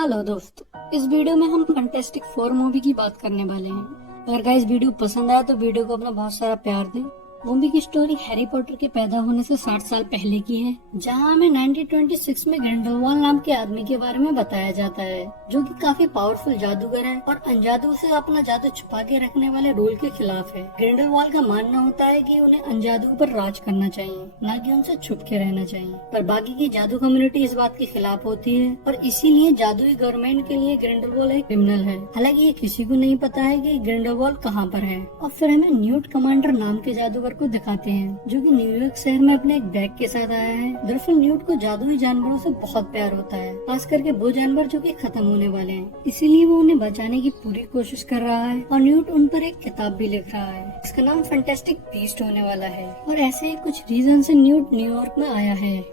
Hello दोस्तों, इस video में हम फैंटास्टिक फोर मूवी की बात करने वाले हैं। अगर गाइस वीडियो पसंद आया तो वीडियो को अपना बहुत सारा प्यार दें। मूवी की स्टोरी हैरी पॉटर के पैदा होने से 60 साल पहले की है, जहां हमें 1926 में ग्रिंडलवाल्ड नाम के आदमी के बारे में बताया जाता है, जो कि काफी पावरफुल जादूगर है और अनजादू से अपना जादू छुपा के रखने वाले रूल के खिलाफ है। ग्रिंडलवाल्ड का मानना होता है कि उन्हें अनजादू पर राज करना चाहिए, न कि उनसे छुप के रहना चाहिए। पर बाकी की जादू कम्युनिटी इस बात के खिलाफ होती है और इसीलिए जादुई गवर्नमेंट के लिए ग्रिंडलवाल्ड एक क्रिमिनल है। हालांकि ये किसी को नहीं पता है कि ग्रिंडलवाल्ड कहाँ पर है। और फिर हमें न्यूट कमांडर नाम के जादूगर को दिखाते हैं, जो कि न्यूयॉर्क शहर में अपने एक बैग के साथ आया है। दरअसल न्यूट को जादुई जानवरों से बहुत प्यार होता है, खास करके वो जानवर जो कि खत्म होने वाले हैं। इसीलिए वो उन्हें बचाने की पूरी कोशिश कर रहा है और न्यूट उन पर एक किताब भी लिख रहा है। इसका नाम फैंटास्टिक बीस्ट होने वाला है। और ऐसे ही कुछ रीजन से न्यूट न्यूयॉर्क में आया है,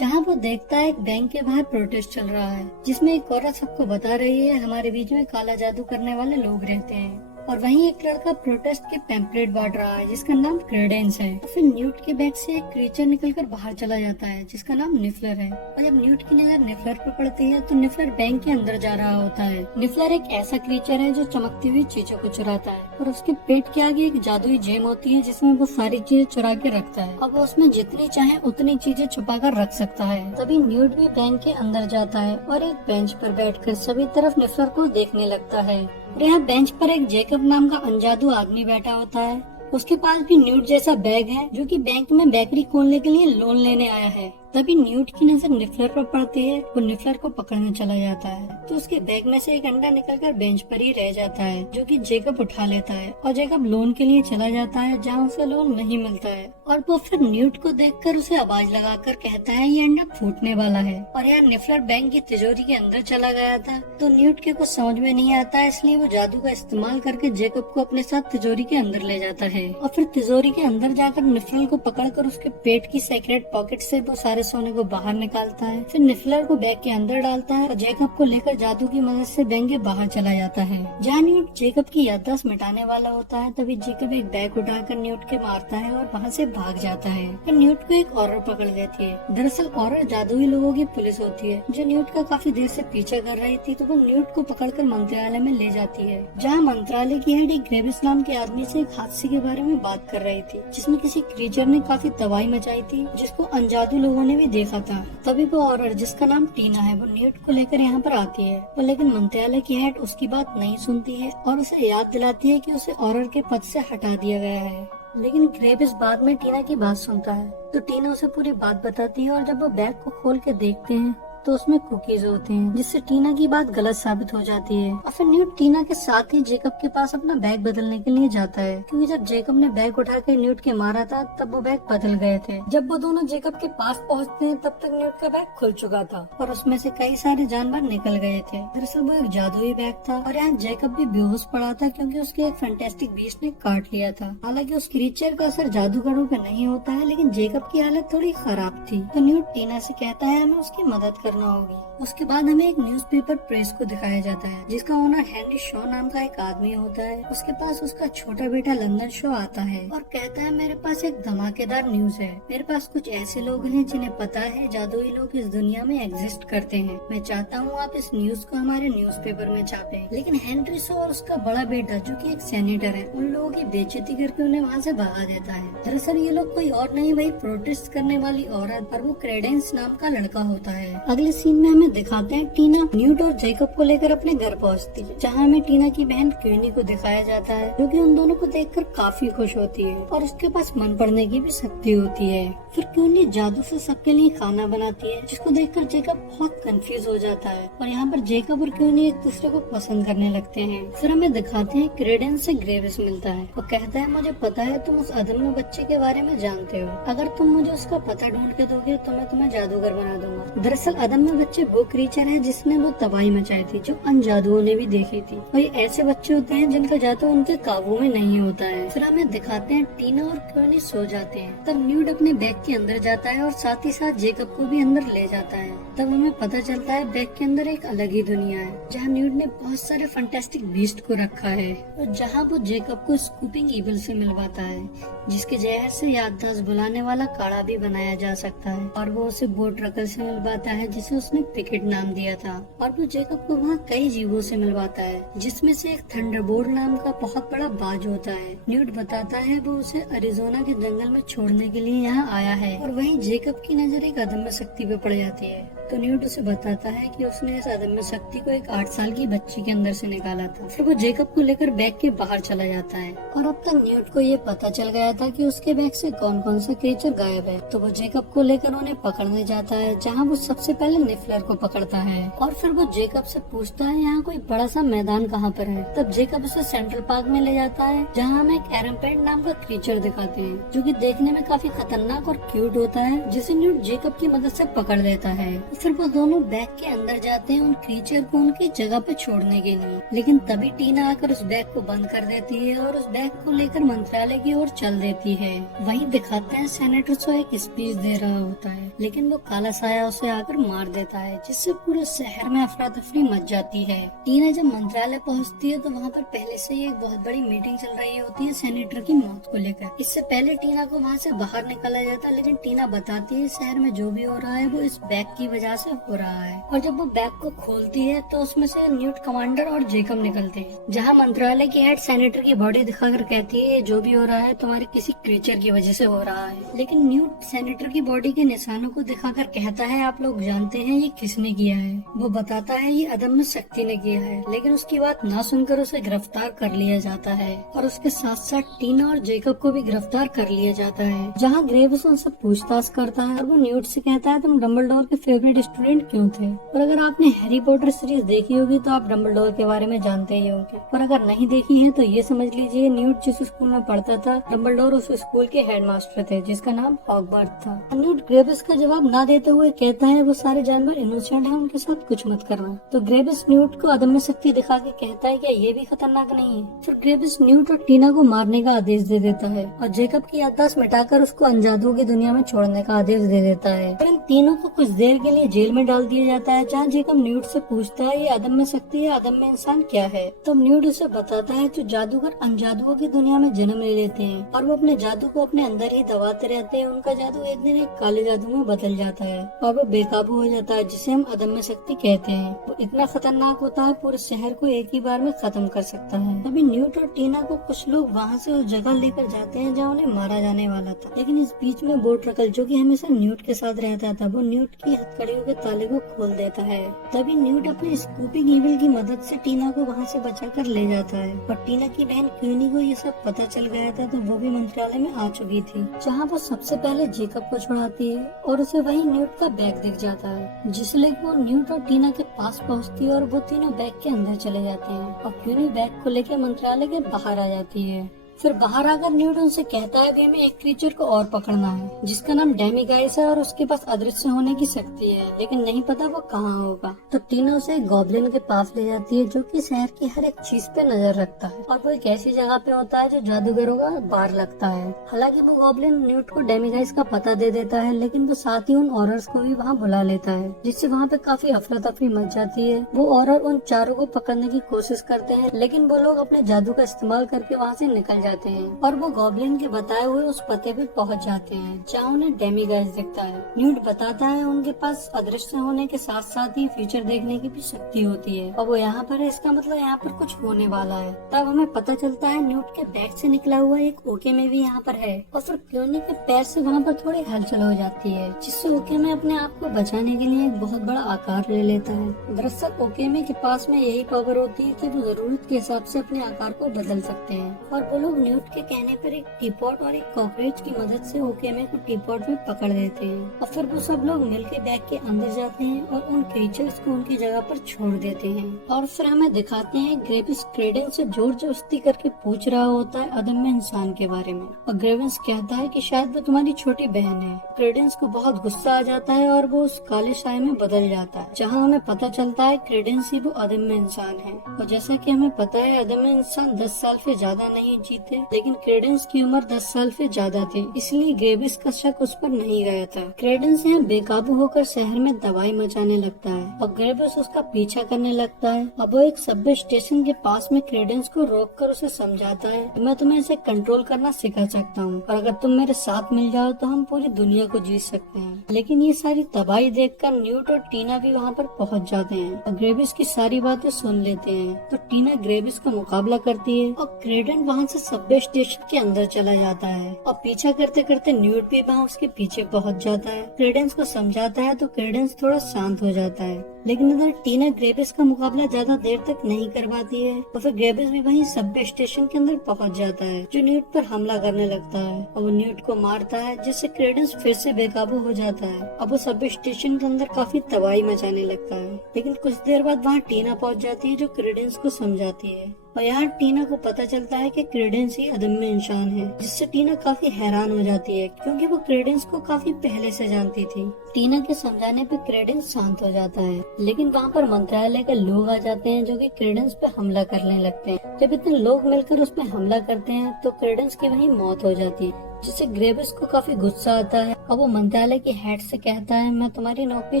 जहाँ वो देखता है एक बैंक के बाहर प्रोटेस्ट चल रहा है, जिसमें एक औरत सबको बता रही है हमारे बीच में काला जादू करने वाले लोग रहते हैं। और वहीं एक लड़का प्रोटेस्ट के पैम्पलेट बांट रहा है, जिसका नाम क्रेडेंस है। तो फिर न्यूट के बैग से एक क्रीचर निकलकर बाहर चला जाता है, जिसका नाम निफलर है। और जब न्यूट की नजर निफलर पर पड़ती है तो निफलर बैंक के अंदर जा रहा होता है। निफलर एक ऐसा क्रीचर है जो चमकती हुई चीजों को चुराता है, और उसके पेट के आगे एक जादुई जेम होती है, जिसमें वो सारी चीजें चुरा के रखता है। अब वो उसमें जितनी चाहे उतनी चीजें छुपा कर रख सकता है। तभी न्यूट भी बैंक के अंदर जाता है और एक बेंच पर बैठकर सभी तरफ निफलर को देखने लगता है। और यहाँ बेंच पर एक जेकब नाम का अनजादू आदमी बैठा होता है। उसके पास भी न्यूट जैसा बैग है, जो कि बैंक में बेकरी खोलने के लिए लोन लेने आया है। तभी न्यूट की नजर निफलर पर पड़ती है। वो निफलर को पकड़ने चला जाता है तो उसके बैग में से एक अंडा निकलकर बेंच पर ही रह जाता है, जो कि जेकब उठा लेता है। और जेकब लोन के लिए चला जाता है, जहाँ उसे लोन नहीं मिलता है। और वो फिर न्यूट को देखकर उसे आवाज लगाकर कहता है ये अंडा फूटने वाला है। और यार निफलर बैंक की तिजोरी के अंदर चला गया था, तो न्यूट के कुछ समझ में नहीं आता, इसलिए वो जादू का इस्तेमाल करके जेकब को अपने साथ तिजोरी के अंदर ले जाता है। और फिर तिजोरी के अंदर जाकर निफलर को पकड़कर उसके पेट की सीक्रेट पॉकेट से वो सारे सोने को बाहर निकालता है। फिर निफलर को बैग के अंदर डालता है और जेकब को लेकर जादू की मदद से बैंक के बाहर चला जाता है। जहाँ न्यूट जेकब की याददाश्त मिटाने वाला होता है, तभी जेकब एक बैग उठाकर न्यूट के मारता है और वहाँ से भाग जाता है। फिर न्यूट को एक औरत पकड़ लेती है। दरअसल औरत जादुई लोगों की पुलिस होती है, जो न्यूट का काफी देर से पीछा कर रही थी। तो वो न्यूट को पकड़कर मंत्रालय में ले जाती है, जहाँ मंत्रालय की हेड एक ग्रेविस नाम के आदमी से एक हादसे के बारे में बात कर रही थी, जिसमें किसी क्रीचर ने काफी तबाही मचाई थी, जिसको अनजादू लोगों ने भी देखा था। तभी वो औरत, जिसका नाम टीना है, वो न्यूट को लेकर यहाँ पर आती है। वो लेकिन मंत्रालय की हेड उसकी बात नहीं सुनती है और उसे याद दिलाती है कि उसे औरत के पद से हटा दिया गया है। लेकिन ग्रेविस बाद में टीना की बात सुनता है, तो टीना उसे पूरी बात बताती है। और जब वो बैग को खोल के देखते हैं तो उसमें कुकीज होते हैं, जिससे टीना की बात गलत साबित हो जाती है। और फिर न्यूट टीना के साथ ही जेकब के पास अपना बैग बदलने के लिए जाता है, क्योंकि जब जेकब ने बैग उठा के न्यूट के मारा था, तब वो बैग बदल गए थे। जब वो दोनों जेकब के पास पहुंचते हैं, तब तक न्यूट का बैग खुल चुका था और उसमें से कई सारे जानवर निकल गए थे। दरअसल वो एक जादुई बैग था और यहाँ जेकब भी बेहोश पड़ा था, क्योंकि उसके एक फैंटास्टिक बीस्ट ने काट लिया था। हालांकि उस क्रीचर का असर जादूगरों पे नहीं होता है, लेकिन जेकब की हालत थोड़ी खराब थी। तो न्यूट टीना से कहता है हमें उसकी मदद करना होगी। उसके बाद हमें एक न्यूज़पेपर प्रेस को दिखाया जाता है, जिसका ओनर हेनरी शॉ नाम का एक आदमी होता है। उसके पास उसका छोटा बेटा लंदन शॉ आता है और कहता है मेरे पास एक धमाकेदार न्यूज है। मेरे पास कुछ ऐसे लोग हैं जिन्हें पता है जादुई लोग इस दुनिया में एग्जिस्ट करते हैं। मैं चाहता हूँ आप इस न्यूज को हमारे न्यूज़पेपर में छापें। लेकिन हेनरी शॉ और उसका बड़ा बेटा, जो कि एक सेनेटर है, उन लोगों की बेइज्जती करके उन्हें वहाँ से भगा देता है। दरअसल ये लोग कोई और नहीं, वही प्रोटेस्ट करने वाली औरत और वो क्रेडेंस नाम का लड़का होता है। अगले सीन में हमें दिखाते हैं टीना न्यूट और जेकब को लेकर अपने घर पहुंचती है, जहां हमें टीना की बहन क्वीनी को दिखाया जाता है, जो कि उन दोनों को देखकर काफी खुश होती है और उसके पास मन पढ़ने की भी शक्ति होती है। फिर क्वीनी जादू से सबके लिए खाना बनाती है, जिसको देखकर जेकब बहुत कंफ्यूज हो जाता है। और यहाँ पर जेकब और क्वीनी एक दूसरे को पसंद करने लगते हैं। फिर हमें दिखाते हैं क्रेडेंस से ग्रेविस मिलता है। वो कहता है मुझे पता है तुम उस अदम्य बच्चे के बारे में जानते हो। अगर तुम मुझे उसका पता ढूंढ के दोगे तो मैं तुम्हें जादूगर बना दूंगा। दरअसल अदम्य बच्चे वो क्रीचर है जिसने वो तबाही मचाई थी, जो अनजादुओं ने भी देखी थी। और ये ऐसे बच्चे होते हैं जिनका जादू उनके काबू में नहीं होता है। फिर हमें दिखाते हैं टीना और क्वीनी सो जाते हैं। तब न्यूट अपने बैग के अंदर जाता है और साथ ही साथ जेकब को भी अंदर ले जाता है। तब हमें पता चलता है बैग के अंदर एक अलग ही दुनिया है, जहाँ न्यूट ने बहुत सारे फैंटास्टिक बीस्ट को रखा है और जहाँ वो जेकब को स्कूपिंग ईगल से मिलवाता है, जिसके जहर से याददाश्त बुलाने वाला काढ़ा भी बनाया जा सकता है। और वो उसे बोट रकल से मिलवाता है, जिसे उसने पिकेट नाम दिया था, और वो जेकब को वहाँ कई जीवों से मिलवाता है, जिसमें से एक थंडरबोल्ट नाम का बहुत बड़ा बाज होता है। न्यूट बताता है वो उसे अरिजोना के जंगल में छोड़ने के लिए यहाँ आया है, और वहीं जेकब की नजर एक अदम्य शक्ति पे पड़ जाती है। तो न्यूट उसे बताता है कि उसने इस अदम्य शक्ति को एक 8 साल की बच्ची के अंदर से निकाला था। फिर वो जेकब को लेकर बैग के बाहर चला जाता है, और अब तक न्यूट को ये पता चल गया था कि उसके बैग से कौन कौन सा क्रीचर गायब है। तो वो जेकब को लेकर उन्हें पकड़ने जाता है, जहाँ वो सबसे पहले निफलर को पकड़ता है, और फिर वो जेकब से पूछता है यहाँ कोई बड़ा सा मैदान कहाँ पर है। तब जेकब उसे सेंट्रल पार्क में ले जाता है, जहाँ हमें एक एरमपेंट नाम का क्रीचर दिखाते हैं, जो कि देखने में काफी खतरनाक और क्यूट होता है, जिसे न्यूट जेकब की मदद से पकड़ लेता है। फिर वो दोनों बैग के अंदर जाते हैं उन क्रीचर को उनकी जगह पे छोड़ने के लिए, लेकिन तभी टीना आकर उस बैग को बंद कर देती है और उस बैग को लेकर मंत्रालय की ओर चल देती है। वहीं दिखाते हैं सेनेटर सो एक स्पीच दे रहा होता है, लेकिन वो काला साया उसे आकर मार देता है, जिससे पूरे शहर में अफरा तफरी मच जाती है। टीना जब मंत्रालय पहुंचती है तो वहाँ पर पहले से ही एक बहुत बड़ी मीटिंग चल रही होती है सेनेटर की मौत को लेकर। इससे पहले टीना को वहाँ से बाहर निकाला जाता है, लेकिन टीना बताती है शहर में जो भी हो रहा है वो इस बैग की वजह से हो रहा है। और जब वो बैग को खोलती है तो उसमें से न्यूट, कमांडर और जेकब निकलते हैं, जहाँ मंत्रालय की हेड सेनेटर की बॉडी दिखाकर कहती है जो भी हो रहा है तुम्हारे किसी क्रीचर की वजह से हो रहा है। लेकिन न्यूट सेनेटर की बॉडी के निशानों को दिखाकर कहता है आप लोग जानते हैं ये किसने किया है। वो बताता है ये अदम्य शक्ति ने किया है, लेकिन उसकी बात ना सुनकर उसे गिरफ्तार कर लिया जाता है, और उसके साथ साथ टीना और जेकब को भी गिरफ्तार कर लिया जाता है, जहाँ ग्रेव्स उनसे पूछताछ करता है, और वो न्यूट से कहता है तुम डम्बलडोर के फेवरेट स्टूडेंट क्यों थे। और अगर आपने हैरी पॉटर सीरीज देखी होगी तो आप डम्बलडोर के बारे में जानते ही होंगे, और अगर नहीं देखी है तो ये समझ लीजिए न्यूट जिस स्कूल में पढ़ता था डम्बलडोर उस स्कूल के हेडमास्टर थे, जिसका नाम हॉगवर्थ था। न्यूट ग्रेविस का जवाब ना देते हुए कहता है वो सारे जानवर इनोसेंट हैं, उनके साथ कुछ मत करना। तो ग्रेविस न्यूट को अदम्य शक्ति दिखा के कहता है क्या ये भी खतरनाक नहीं है। फिर ग्रेविस न्यूट और टीना को मारने का आदेश दे देता है, और जेकब की याददाश्त मिटाकर उसको अनजादुओं की दुनिया में छोड़ने का आदेश दे देता है। फिर इन तीनों को कुछ देर के लिए जेल में डाल दिया जाता है, जहाँ जेकब न्यूट से पूछता है ये अदम्य शक्ति या अदम्य इंसान क्या है। तो न्यूट उसे बताता है जो जादूगर अनजादुओं की दुनिया में जन्म ले लेते हैं और वो अपने जादू को अपने अंदर ही दबाते रहते हैं, उनका जादू एक दिन एक काले जादू में बदल जाता है और वो बेकाबू हो जाता है, जिसे हम अदम्य शक्ति कहते हैं। वो इतना खतरनाक होता है पूरे शहर को एक ही बार में खत्म कर सकता है। अभी न्यूट और टीना को कुछ लोग वहाँ से उस जगह लेकर जाते हैं जहाँ उन्हें मारा जाने वाला था, लेकिन इस बीच में बोट्रकल जो कि हमेशा न्यूट के साथ रहता था, वो न्यूट की हथकड़ियों के ताले को खोल देता है। तभी न्यूट अपने स्कूपिंग ईविल की मदद से टीना को वहाँ से बचाकर ले जाता है, और टीना की बहन क्यूनी को ये सब पता चल गया था, तो वो भी मंत्रालय में आ चुकी थी, जहाँ वो सबसे पहले जेकब को छुड़ाती है और उसे वही न्यूट का बैग दिख जाता है, जिसे लेकर वो न्यूट और टीना के पास पहुँचती है और वो तीनों बैग के अंदर चले जाते हैं, और क्यूनी बैग को लेकर मंत्रालय के बाहर आ जाती है। फिर बाहर आकर न्यूट उनसे कहता है कि हमें एक क्रीचर को और पकड़ना है, जिसका नाम डेमीगाइस है और उसके पास अदृश्य होने की शक्ति है, लेकिन नहीं पता वो कहाँ होगा। तो टीना उसे एक गॉब्लिन के पास ले जाती है, जो कि शहर की हर एक चीज पे नजर रखता है, और वो एक ऐसी जगह पे होता है जो जादूगरों का बार लगता है। हालांकि वो गॉब्लिन न्यूट को डेमीगाइस का पता दे देता है, लेकिन वो साथ ही उन ऑरर्स को भी वहाँ बुला लेता है, जिससे वहाँ पे काफी अफरा तफरी मच जाती है। वो ऑरर उन चारों को पकड़ने की कोशिश करते हैं, लेकिन वो लोग अपने जादू का इस्तेमाल करके वहाँ से निकल जाते हैं, और वो गॉब्लिन के बताए हुए उस पते पे पहुंच जाते हैं, जहाँ उन्हें डेमीगाइस दिखता है। न्यूट बताता है उनके पास अदृश्य होने के साथ साथ ही फ्यूचर देखने की भी शक्ति होती है, और वो यहाँ पर है, इसका मतलब यहाँ पर कुछ होने वाला है। तब हमें पता चलता है न्यूट के बैग से निकला हुआ एक ओके में भी यहाँ पर है, और फिर क्यूनी के पैर से वहाँ पर थोड़ी हलचल हो जाती है, जिससे ओके में अपने आप को बचाने के लिए एक बहुत बड़ा आकार ले लेता है। दरअसल ओके में के पास में यही पावर होती है कि वो जरूरत के हिसाब से अपने आकार को बदल सकते हैं, और वो लोग न्यूट के कहने पर एक टीपॉट और एक कॉकरोच की मदद से ओकेमे को टीपॉट में पकड़ लेते हैं, और फिर वो सब लोग मिलकर बैग के अंदर जाते हैं और उन क्रीचर्स को उनकी जगह पर छोड़ देते हैं। और फिर हमें दिखाते हैं ग्रेविस क्रेडेंस से जोर जबरदस्ती करके पूछ रहा होता है अदम्य इंसान के बारे में, और ग्रेविस कहता है कि शायद वो तुम्हारी छोटी बहन है। क्रेडेंस को बहुत गुस्सा आ जाता है और वो उस काले साए में बदल जाता है, जहाँ हमें पता चलता है क्रेडेंस ही वो अदम्य इंसान है। और जैसा कि हमें पता है अदम्य इंसान 10 साल से ज्यादा नहीं जीता थे, लेकिन क्रेडेंस की उम्र 10 साल से ज्यादा थी, इसलिए ग्रेविस का शक उस पर नहीं गया था। क्रेडेंस यहाँ बेकाबू होकर शहर में दवाई मचाने लगता है और ग्रेविस उसका पीछा करने लगता है। अब वो एक सबवे स्टेशन के पास में क्रेडेंस को रोककर उसे समझाता है, मैं तुम्हें इसे कंट्रोल करना सिखा सकता हूँ और अगर तुम मेरे साथ मिल जाओ तो हम पूरी दुनिया को जीत सकते हैं। लेकिन ये सारी तबाही देखकर न्यूट और टीना भी वहाँ पर पहुँच जाते हैं और ग्रेविस की सारी बातें सुन लेते हैं। तो टीना ग्रेविस का मुकाबला करती है और क्रेडेंस वहाँ से सबवे स्टेशन के अंदर चला जाता है और पीछा करते करते न्यूट भी वहाँ उसके पीछे पहुँच जाता है। क्रेडेंस को समझाता है तो क्रेडेंस थोड़ा शांत हो जाता है, लेकिन इधर टीना ग्रेविस का मुकाबला ज्यादा देर तक नहीं कर पाती है और फिर ग्रेविस भी वहीं सबवे स्टेशन के अंदर पहुंच जाता है, जो न्यूट पर हमला करने लगता है और वो न्यूट को मारता है, जिससे क्रेडेंस फिर से बेकाबू हो जाता है। अब वो सबवे स्टेशन के अंदर काफी तबाही मचाने लगता है, लेकिन कुछ देर बाद वहाँ टीना पहुंच जाती है, जो क्रेडेंस को समझाती है और यहाँ टीना को पता चलता है कि क्रेडेंस ही अदम्य इंसान है, जिससे टीना काफी हैरान हो जाती है क्योंकि वो क्रेडेंस को काफी पहले से जानती थी। टीना के समझाने पे क्रेडेंस शांत हो जाता है, लेकिन वहाँ पर मंत्रालय के लोग आ जाते हैं जो कि क्रेडेंस पे हमला करने लगते हैं। जब इतने लोग मिलकर उस पे हमला करते हैं तो क्रेडेंस की वहीं मौत हो जाती है, जिससे ग्रेविस को काफी गुस्सा आता है और वो मंत्रालय की हेड से कहता है, मैं तुम्हारी नौकरी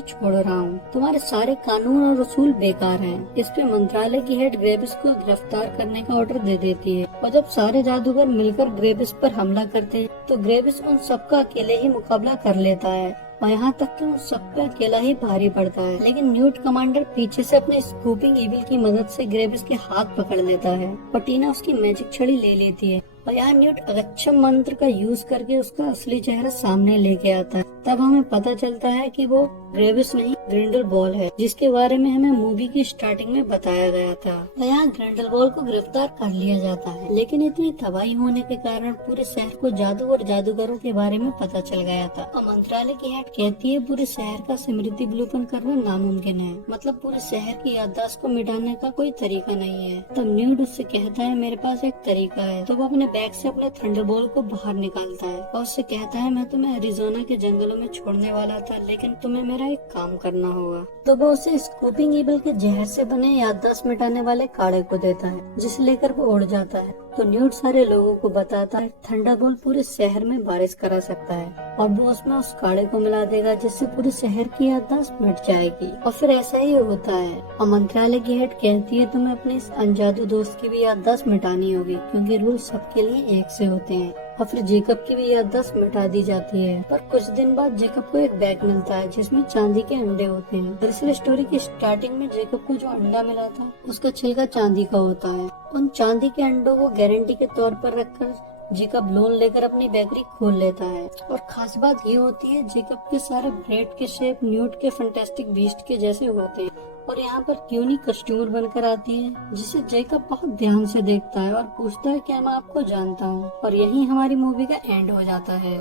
छोड़ रहा हूँ, तुम्हारे सारे कानून और उसूल बेकार हैं। इस पे मंत्रालय की हेड ग्रेविस को गिरफ्तार करने का ऑर्डर दे देती है और जब सारे जादूगर मिलकर ग्रेविस पर हमला करते हैं तो ग्रेविस उन सबका अकेले ही मुकाबला कर लेता है और यहाँ तक कि उन सब पे अकेला ही भारी पड़ता है। लेकिन न्यूट कमांडर पीछे से अपने स्कूपिंग ईविल की मदद से ग्रेविस के हाथ पकड़ लेता है और टीना उसकी मैजिक छड़ी ले लेती है और यहाँ न्यूट अगच्छम मंत्र का यूज करके उसका असली चेहरा सामने लेके आता है। तब हमें पता चलता है कि वो ग्रेविस नहीं ग्रिंडलवॉल्ड है, जिसके बारे में हमें मूवी की स्टार्टिंग में बताया गया था। यहाँ ग्रिंडलवॉल्ड को गिरफ्तार कर लिया जाता है, लेकिन इतनी तबाही होने के कारण पूरे शहर को जादू और जादूगरों के बारे में पता चल गया था और मंत्रालय की हेड कहती है पूरे शहर का स्मृति विलोपन करना नामुमकिन है, मतलब पूरे शहर की याददाश्त को मिटाने का कोई तरीका नहीं है। तब न्यूट उससे कहता है मेरे पास एक तरीका है। तो वो अपने बैग से अपने थंडरबोल्ट को बाहर निकालता है और उससे कहता है मैं तुम्हें अरिजोना के जंगलों में छोड़ने वाला था, लेकिन तुम्हें मेरा एक काम करना होगा। तो वो उसे स्कूपिंग ईविल के जहर से बने याददाश्त मिटाने वाले काढ़े को देता है, जिसे लेकर वो उड़ जाता है। तो न्यूट सारे लोगों को बताता है थंडरबोल्ट पूरे शहर में बारिश करा सकता है और वो उसमें उस काढ़े को मिला देगा, जिससे पूरे शहर की याददाश्त मिट जाएगी। और फिर ऐसा ही होता है और मंत्रालय की हेड कहती है तुम्हें अपने इस अनजादू दोस्त की भी याददाश्त मिटानी होगी, क्योंकि रूल सबके लिए एक से होते हैं। और फिर जेकब की भी याददाश्त मिटा दी जाती है। पर कुछ दिन बाद जेकब को एक बैग मिलता है जिसमें चांदी के अंडे होते हैं। दरअसल स्टोरी की स्टार्टिंग में जेकब को जो अंडा मिला था उसका छिलका चांदी का होता है। उन चांदी के अंडों को गारंटी के तौर पर रखकर जेकब लोन लेकर अपनी बेकरी खोल लेता है। और खास बात ये होती है जेकब के सारे ब्रेड के शेप न्यूट के फैंटास्टिक बीस्ट के जैसे होते हैं और यहाँ पर क्यूनी कस्टमर बनकर आती है, जिसे जेकब बहुत ध्यान से देखता है और पूछता है क्या मैं आपको जानता हूँ। और यही हमारी मूवी का एंड हो जाता है।